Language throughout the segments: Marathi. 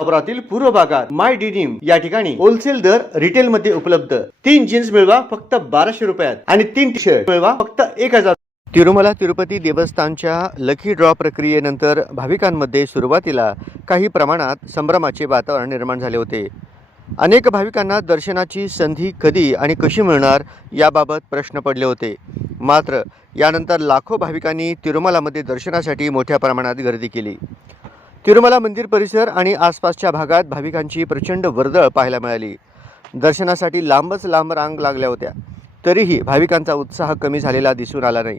सोलापुरातील पूर्व भागात माय डिनिम या ठिकाणी होलसेल दर रिटेल मध्ये उपलब्ध. तीन जीन्स मिळवा फक्त बाराशे रुपयात आणि तीन टी शर्ट मिळवा फक्त एक हजार. तिरुमला तिरुपती देवस्थानच्या लकी ड्रॉ प्रक्रियेनंतर भाविकांमध्ये सुरुवातीला काही प्रमाणात संभ्रमाचे वातावरण निर्माण झाले होते. अनेक भाविकांना दर्शनाची संधी कधी आणि कशी मिळणार याबाबत प्रश्न पडले होते. मात्र यानंतर लाखो भाविकांनी तिरुमलामध्ये दर्शनासाठी मोठ्या प्रमाणात गर्दी केली. तिरुमला मंदिर परिसर आणि आसपासच्या भागात भाविकांची प्रचंड वर्दळ पाहायला मिळाली. दर्शनासाठी लांबच लांब रांग लागल्या होत्या. तरीही भाविकांचा उत्साह कमी झालेला दिसून आला नाही.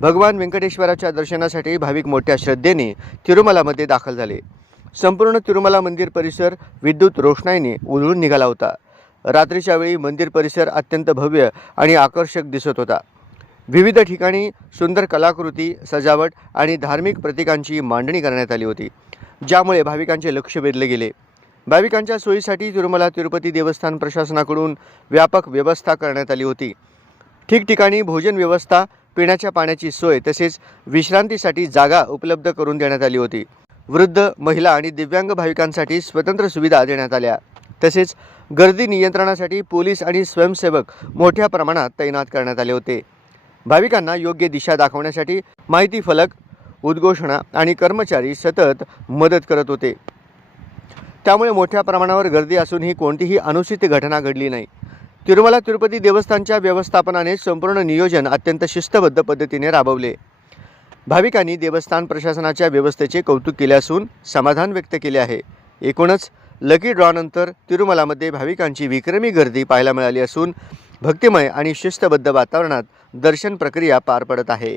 भगवान व्यंकटेश्वराच्या दर्शनासाठी भाविक मोठ्या श्रद्धेने तिरुमलामध्ये दाखल झाले. संपूर्ण तिरुमला मंदिर परिसर विद्युत रोषणाईने उजळून निघाला होता. रात्रीच्या वेळी मंदिर परिसर अत्यंत भव्य आणि आकर्षक दिसत होता. विविध ठिकाणी सुंदर कलाकृती सजावट आणि धार्मिक प्रतीकांची मांडणी करण्यात आली होती ज्यामुळे भाविकांचे लक्ष वेधले गेले. भाविकांच्या सोयीसाठी तिरुमला तिरुपती देवस्थान प्रशासनाकडून व्यापक व्यवस्था करण्यात आली होती. ठिकठिकाणी भोजन व्यवस्था पिण्याच्या पाण्याची सोय तसेच विश्रांतीसाठी जागा उपलब्ध करून देण्यात आली होती. वृद्ध महिला आणि दिव्यांग भाविकांसाठी स्वतंत्र सुविधा देण्यात आल्या. तसेच गर्दी नियंत्रणासाठी पोलीस आणि स्वयंसेवक मोठ्या प्रमाणात तैनात करण्यात आले होते. भाविकांना योग्य दिशा दाखवण्यासाठी माहिती फलक उद्घोषणा आणि कर्मचारी सतत मदत करत होते. त्यामुळे मोठ्या प्रमाणावर गर्दी असूनही कोणतीही अनुचित घटना घडली नाही. तिरुमला तिरुपती देवस्थानच्या व्यवस्थापनाने संपूर्ण नियोजन अत्यंत शिस्तबद्ध पद्धतीने राबवले. भाविकांनी देवस्थान प्रशासनाच्या व्यवस्थेचे कौतुक केले असून समाधान व्यक्त केले आहे. एकूणच लकी ड्रॉनंतर तिरुमलामध्ये भाविकांची विक्रमी गर्दी पाहायला मिळाली असून भक्तिमय आणि शिस्तबद्ध वातावरणात दर्शन प्रक्रिया पार पडत आहे.